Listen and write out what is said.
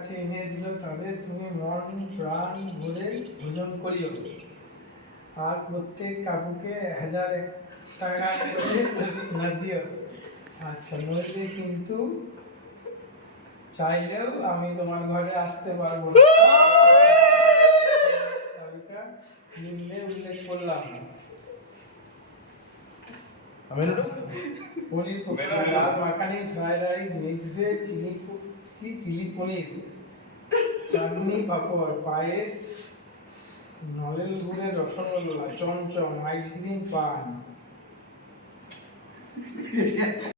কাছে এনে দিল, তাদের তুমি মন প্রাণ ভরে ভোজন করিও, আর প্রত্যেক কাকুকে 1000 টাকা করে না দিও। আচ্ছা, নইলে কিন্তু চাইলেও আমি তোমার ঘরে আসতে পারবো না। তালিকা নিম্নে উল্লেখ করলাম। পনির পকোড়া, ডাল makhani, fried rice, mix veg, chilli পনির, চাটনি, পাপড়, পায়েস, নলেন গুড়ের রসগোল্লা, চমচম, আইসক্রিম, পান।